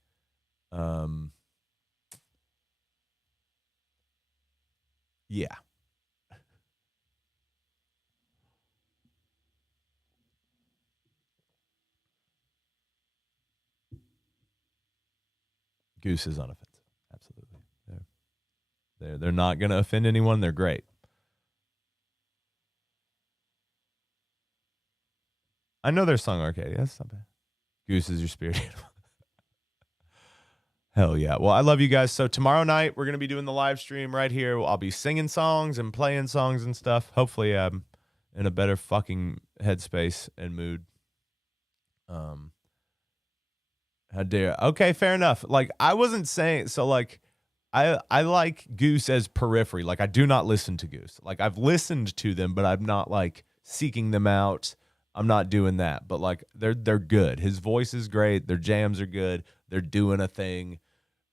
yeah. Goose is unoffensive. Absolutely. They're not going to offend anyone. They're great. I know their song Arcadia. That's not bad. Goose is your spirit animal. Hell yeah. Well, I love you guys. So tomorrow night, we're going to be doing the live stream right here. I'll be singing songs and playing songs and stuff. Hopefully I'm in a better fucking headspace and mood. How dare. Okay, fair enough. Like, I wasn't saying, so like, I like Goose as periphery. Like, I do not listen to Goose. Like, I've listened to them, but I'm not like seeking them out. I'm not doing that. But like, they're good. His voice is great. Their jams are good. They're doing a thing.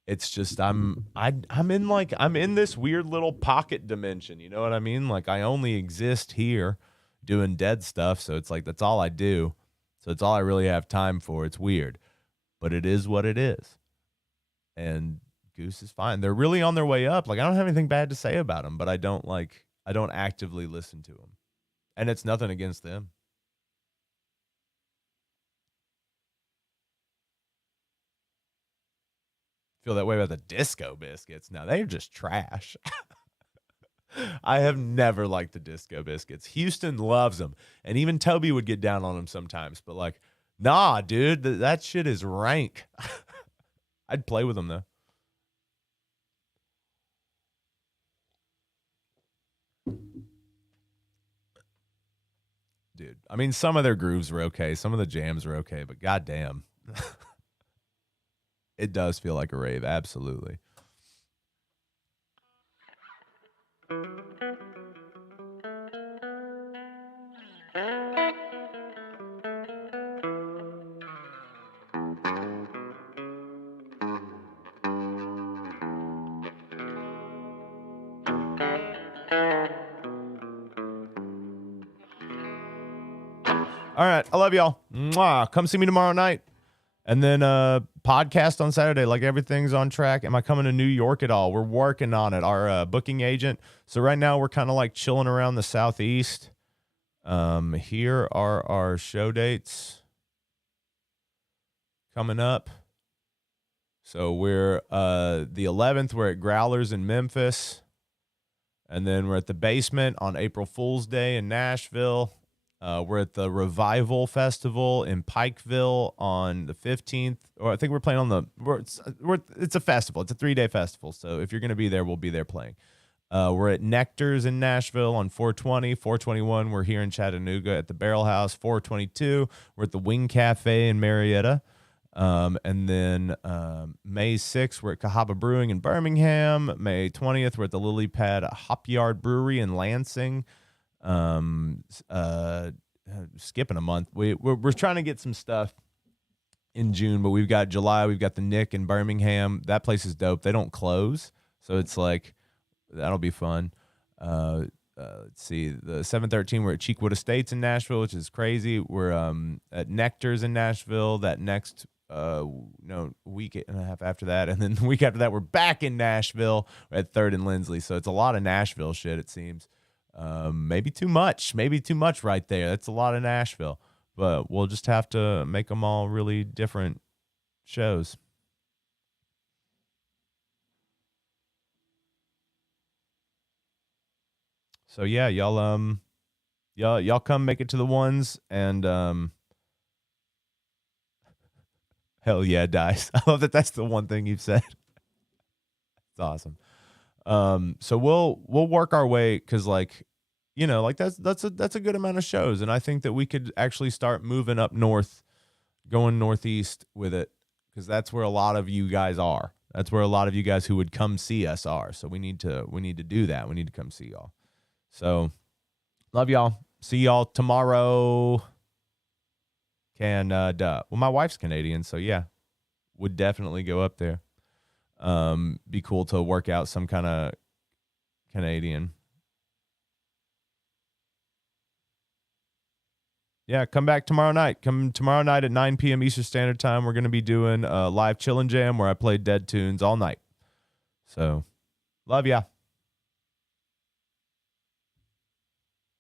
It's just I'm in this weird little pocket dimension. You know what I mean? Like, I only exist here doing dead stuff. So it's like, that's all I do. So it's all I really have time for. It's weird, but it is what it is. And Goose is fine. They're really on their way up. Like, I don't have anything bad to say about them, but I don't like, I don't actively listen to them. And it's nothing against them. Feel that way about the Disco Biscuits. Now, they're just trash. I have never liked the Disco Biscuits. Houston loves them. And even Toby would get down on them sometimes. But like, nah, dude, that shit is rank. I'd play with them, though. Dude, I mean, some of their grooves were okay. Some of the jams were okay. But goddamn. It does feel like a rave. Absolutely. All right. I love y'all. Mwah. Come see me tomorrow night. And then podcast on Saturday. Like, everything's on track. Am I coming to New York at all? We're working on it. Our booking agent. So right now we're kind of like chilling around the Southeast. Here are our show dates coming up. So we're the 11th. We're at Growlers in Memphis. And then we're at the Basement on April Fool's Day in Nashville. We're at the Revival Festival in Pikeville on the 15th. Or I think we're playing on it's a festival. It's a 3-day festival. So if you're going to be there, we'll be there playing. We're at Nectar's in Nashville on 420. 421, we're here in Chattanooga at the Barrel House. 422, we're at the Wing Cafe in Marietta. And then May 6th, we're at Cahaba Brewing in Birmingham. May 20th, we're at the Lily Pad Hop Yard Brewery in Lansing. Skipping a month. We're trying to get some stuff in June, but we've got July. We've got the Nick in Birmingham. That place is dope. They don't close, so it's like that'll be fun. Let's see, the 7/13 we're at Cheekwood Estates in Nashville, which is crazy. We're at Nectar's in Nashville. That next week and a half after that, and then the week after that we're back in Nashville at 3rd and Lindsley. So it's a lot of Nashville shit, it seems. Maybe too much right there. That's a lot of Nashville, but we'll just have to make them all really different shows. So yeah, y'all come make it to the ones, and hell yeah, Dice. I love that. That's the one thing you've said. It's awesome. So we'll work our way, because like, like that's a good amount of shows, and I think that we could actually start moving up north, going northeast with it, because that's where a lot of you guys are. That's where a lot of you guys who would come see us are. So we need to do that. We need to come see y'all. So love y'all. See y'all tomorrow. Well, my wife's Canadian, so yeah, would definitely go up there. Be cool to work out some kind of Canadian. Yeah, come back tomorrow night. Come tomorrow night at 9 p.m. Eastern Standard Time. We're going to be doing a live Chillin' Jam where I play dead tunes all night. So, love ya.